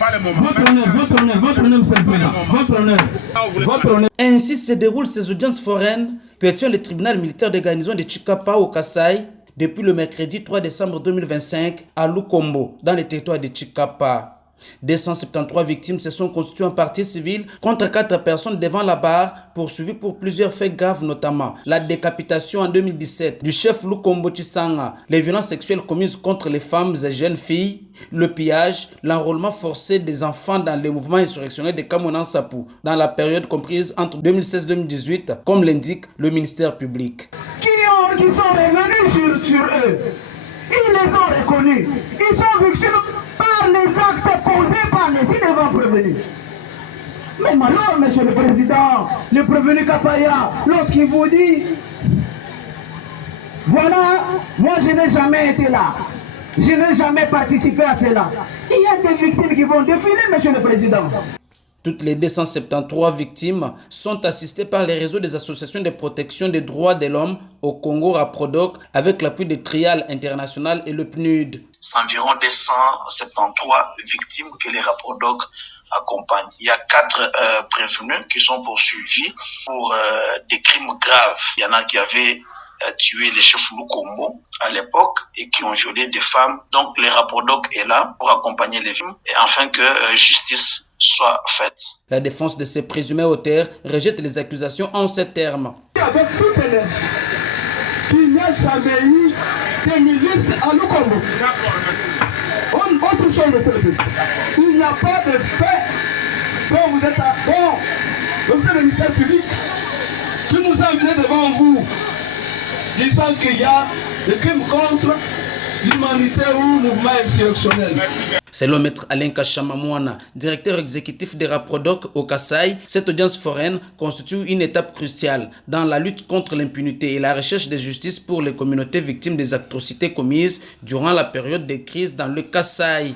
Monsieur le Président. Votre honneur. Ainsi se déroulent ces audiences foraines que tient le tribunal militaire de garnison de Chikapa au Kasaï depuis le mercredi 3 décembre 2025 à Lukombo, dans le territoire de Chikapa. 273 victimes se sont constituées en partie civile contre 4 personnes devant la barre, poursuivies pour plusieurs faits graves, notamment la décapitation en 2017 du chef Lukombo Chisanga, les violences sexuelles commises contre les femmes et jeunes filles, le pillage, l'enrôlement forcé des enfants dans les mouvements insurrectionnels de Kamonan Sapou dans la période comprise entre 2016-2018, comme l'indique le ministère public. Qui sont revenus sur eux, ils les ont reconnus, ils sont victimes par les actes posés par les ci-devant prévenus. Mais alors, Monsieur le Président, le prévenu Kapaya, lorsqu'il vous dit, voilà, moi je n'ai jamais été là, je n'ai jamais participé à cela. Il y a des victimes qui vont défiler, Monsieur le Président. Toutes les 273 victimes sont assistées par les réseaux des associations de protection des droits de l'homme au Congo, Raprodoc, avec l'appui de Trial International et le PNUD. C'est environ 273 victimes que les Raprodoc accompagnent. Il y a 4 prévenus qui sont poursuivis pour des crimes graves. Il y en a qui avaient tué le chef Lukombo à l'époque et qui ont violé des femmes. Donc les Raprodoc est là pour accompagner les victimes et afin que justice soit faite. La défense de ces présumés auteurs rejette les accusations en ces termes. Avec toute énergie, qu'il n'y a jamais eu des milices à Lukombo. Autre chose, Monsieur le Président. Il n'y a pas de fait dont vous êtes à bord. C'est le ministère public qui nous a amenés devant vous, disant qu'il y a des crimes contre l'humanité ou mouvement insurrectionnel. Selon Maître Alain Kachamamouana, directeur exécutif de Raprodoc au Kasaï, cette audience foraine constitue une étape cruciale dans la lutte contre l'impunité et la recherche de justice pour les communautés victimes des atrocités commises durant la période de crise dans le Kasaï.